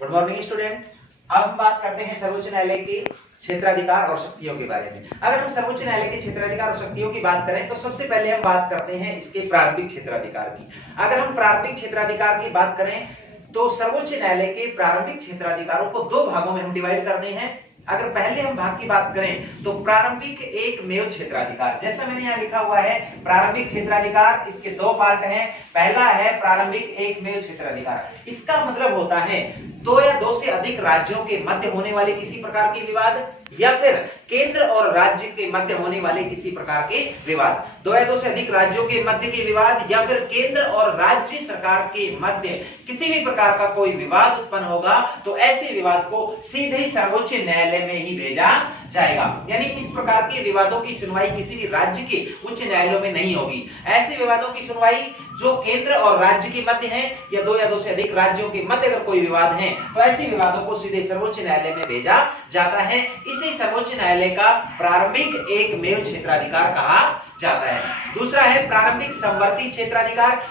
Good morning student. अब हम बात करते हैं सर्वोच्च न्यायालय के क्षेत्राधिकार और शक्तियों के बारे में। अगर हम सर्वोच्च न्यायालय के क्षेत्राधिकार और शक्तियों की बात करें तो सबसे पहले हम बात करते हैं इसके प्रारंभिक क्षेत्राधिकार की। अगर हम प्रारंभिक क्षेत्राधिकार की बात करें तो सर्वोच्च न्यायालय के प्रारंभिक क्षेत्राधिकारों को दो भागों में हम डिवाइड करते हैं। अगर पहले हम भाग की बात करें तो प्रारंभिक एकमेव क्षेत्राधिकार, जैसा मैंने यहाँ लिखा हुआ है प्रारंभिक क्षेत्राधिकार, इसके दो पार्ट हैं। पहला है प्रारंभिक एकमेव क्षेत्राधिकार। इसका मतलब होता है दो या दो से अधिक राज्यों के मध्य होने वाले किसी प्रकार के विवाद या फिर केंद्र और राज्य के मध्य होने वाले किसी प्रकार के विवाद, दो या दो से अधिक राज्यों के मध्य के विवाद या फिर केंद्र और राज्य सरकार के मध्य किसी भी प्रकार का कोई विवाद उत्पन्न होगा तो ऐसे विवाद को सीधे ही सर्वोच्च न्यायालय में ही भेजा जाएगा। यानी इस प्रकार के विवादों की सुनवाई किसी भी राज्य के उच्च न्यायालयों में नहीं होगी। ऐसे विवादों की सुनवाई जो केंद्र और राज्य के मध्य है या दो से अधिक राज्यों के मध्य अगर कोई विवाद है तो ऐसे विवादों को सीधे सर्वोच्च न्यायालय में भेजा जाता है। इसे सर्वोच्च न्यायालय का प्रारंभिक एकमेव क्षेत्राधिकार कहा जाता है। दूसरा है प्रारंभिक समवर्ती क्षेत्राधिकार।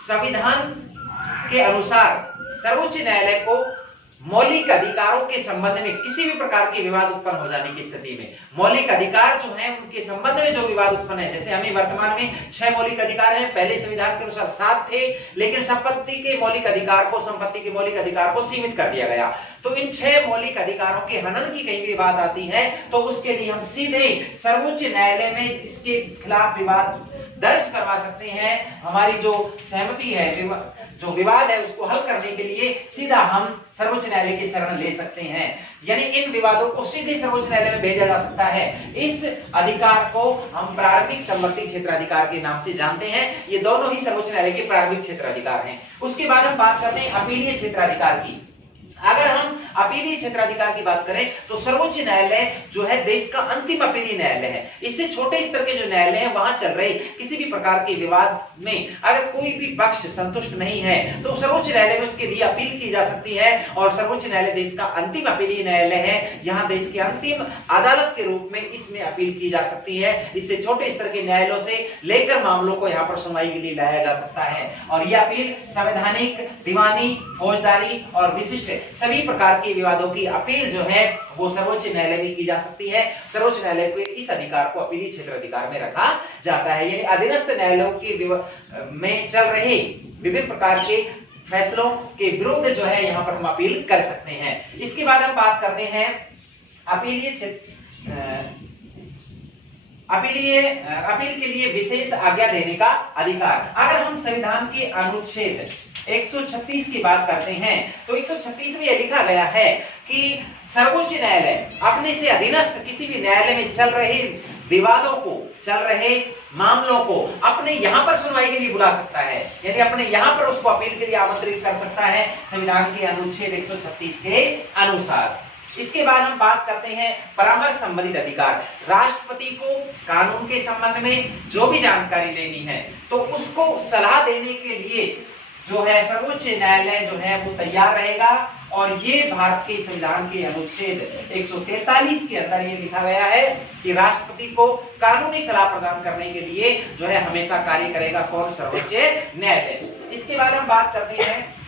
संविधान के अनुसार सर्वोच्च न्यायालय को मौलिक अधिकारों के संबंध में किसी भी प्रकार के विवाद उत्पन्न हो जाने की स्थिति में, मौलिक अधिकार जो है उनके संबंध में जो विवाद उत्पन्न है, जैसे हमें वर्तमान में 6 मौलिक अधिकार हैं, पहले संविधान के अनुसार 7 थे, लेकिन संपत्ति के मौलिक अधिकार को सीमित कर दिया गया। तो इन 6 मौलिक अधिकारों के हनन की कहीं भी बात आती है तो उसके लिए हम सीधे सर्वोच्च न्यायालय में इसके खिलाफ विवाद दर्ज करवा सकते हैं। हमारी जो सहमति है, जो विवाद है, उसको हल करने के लिए सीधा हम सर्वोच्च न्यायालय की शरण ले सकते हैं। यानी इन विवादों को सीधे सर्वोच्च न्यायालय में भेजा जा सकता है। इस अधिकार को हम प्रारंभिक समवर्ती क्षेत्राधिकार के नाम से जानते हैं। ये दोनों ही सर्वोच्च न्यायालय के प्रारंभिक क्षेत्राधिकार हैं। उसके बाद हम बात करते हैं अपीलीय क्षेत्राधिकार की। अगर हम अपीलीय क्षेत्राधिकार की बात करें तो सर्वोच्च न्यायालय जो है देश का अंतिम अपीलीय न्यायालय है। इससे छोटे स्तर के जो न्यायालय हैं वहां चल रहे किसी भी प्रकार के विवाद में अगर कोई भी पक्ष संतुष्ट नहीं है तो सर्वोच्च न्यायालय में उसके लिए अपील की जा सकती है। और सर्वोच्च न्यायालय देश का अंतिम अपीलीय न्यायालय है। यहाँ देश के अंतिम अदालत के रूप में इसमें अपील की जा सकती है। इससे छोटे स्तर के न्यायालयों से लेकर मामलों को यहाँ पर सुनवाई के लिए लाया जा सकता है। और यह अपील संवैधानिक, दीवानी, फौजदारी और विशिष्ट सभी प्रकार के विवादों की अपील जो है वो सर्वोच्च न्यायालय में की जा सकती है। सर्वोच्च न्यायालय के इस अधिकार को अपीलीय क्षेत्राधिकार में रखा जाता है। यानी अधीनस्थ न्यायालयों के में चल रहे विभिन्न प्रकार के फैसलों के विरुद्ध जो है यहाँ पर हम अपील कर सकते हैं। इसके बाद हम बात करते हैं अपील के लिए विशेष आज्ञा देने का अधिकार। अगर हम संविधान के अनुच्छेद 136 की बात करते हैं तो 136 में यह लिखा गया है कि सर्वोच्च न्यायालय अपने से अधीनस्थ किसी भी न्यायालय में चल रहे विवादों को, चल रहे मामलों को अपने यहां पर सुनवाई के लिए बुला सकता है। यानी अपने यहां पर उसको अपील के लिए आमंत्रित कर सकता है संविधान के अनुच्छेद 136 के अनुसार। इसके बाद हम बात करते हैं परामर्श संबंधित अधिकार। राष्ट्रपति को कानून के संबंध में जो भी जानकारी लेनी है तो उसको सलाह देने के लिए जो है सर्वोच्च न्यायालय जो है वो तैयार रहेगा। और ये भारत के संविधान के अनुच्छेद 143 के अंदर ये लिखा गया है कि राष्ट्रपति को कानूनी सलाह प्रदान करने के लिए जो है हमेशा कार्य करेगा कौन? सर्वोच्च न्यायालय। इसके बाद हम बात करते हैं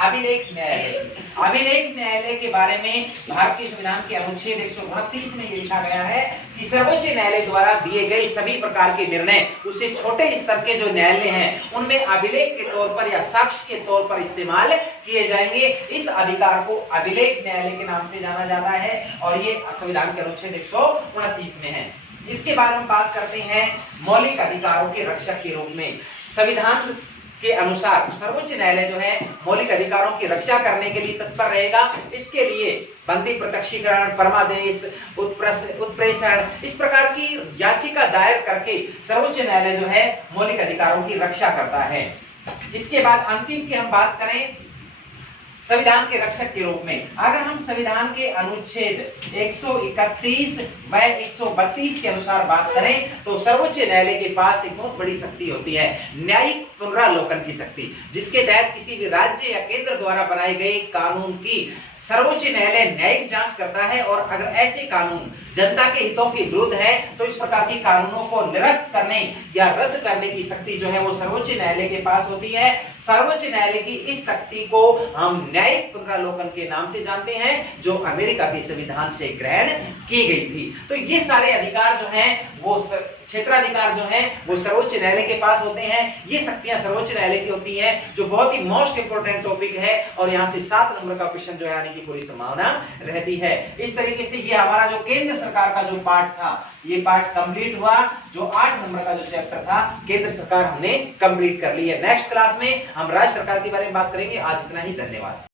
अभिलेख न्यायालय। अभिलेख न्यायालय के बारे में भारतीय संविधान के अनुच्छेद 129 में ये लिखा गया है कि सर्वोच्च न्यायालय द्वारा दिए गए सभी प्रकार के निर्णय उससे छोटे स्तर के जो न्यायालय हैं उनमें अभिलेख के तौर पर या साक्ष्य के तौर पर इस्तेमाल किए जाएंगे। इस अधिकार को अभिलेख न्यायालय के नाम से जाना जाता है और ये संविधान के अनुच्छेद 129 में है। इसके बाद हम बात करते हैं मौलिक अधिकारों के रक्षक के रूप में। संविधान के अनुसार सर्वोच्च न्यायालय जो है मौलिक अधिकारों की रक्षा करने के लिए तत्पर रहेगा। इसके लिए बंदी प्रत्यक्षीकरण, परमादेश, उत्प्रेषण इस प्रकार की याचिका दायर करके सर्वोच्च न्यायालय जो है मौलिक अधिकारों की रक्षा करता है। इसके बाद अंतिम की हम बात करें संविधान के रक्षक के रूप में। अगर हम संविधान के अनुच्छेद 131 व 132 के अनुसार बात करें तो सर्वोच्च न्यायालय के पास एक बहुत बड़ी शक्ति होती है, न्यायिक पुनरावलोकन की शक्ति, जिसके तहत किसी भी राज्य या केंद्र द्वारा बनाए गए कानून की सर्वोच्च न्यायालय न्यायिक जांच करता है। और अगर ऐसे कानून जनता के हितों के विरुद्ध है तो इस प्रकार के कानूनों को निरस्त करने या रद्द करने की शक्ति जो है वो सर्वोच्च न्यायालय के पास होती है। सर्वोच्च न्यायालय की इस शक्ति को हम न्यायिक पुनरावलोकन के नाम से जानते हैं, जो अमेरिका के संविधान से ग्रहण की गई थी। तो ये सारे अधिकार जो हैं वो क्षेत्राधिकार जो हैं वो सर्वोच्च न्यायालय के पास होते हैं। ये शक्तियां सर्वोच्च न्यायालय की होती हैं, जो बहुत ही मोस्ट इंपोर्टेंट टॉपिक है और यहां से 7 नंबर का क्वेश्चन जो है आने की पूरी संभावना रहती है। इस तरीके से ये हमारा जो केंद्र सरकार का जो पार्ट था, ये पार्ट कंप्लीट हुआ। जो 8 नंबर का जो चैप्टर था केंद्र सरकार हमने कंप्लीट कर ली है। नेक्स्ट क्लास में हम राज्य सरकार के बारे में बात करेंगे। आज इतना ही, धन्यवाद।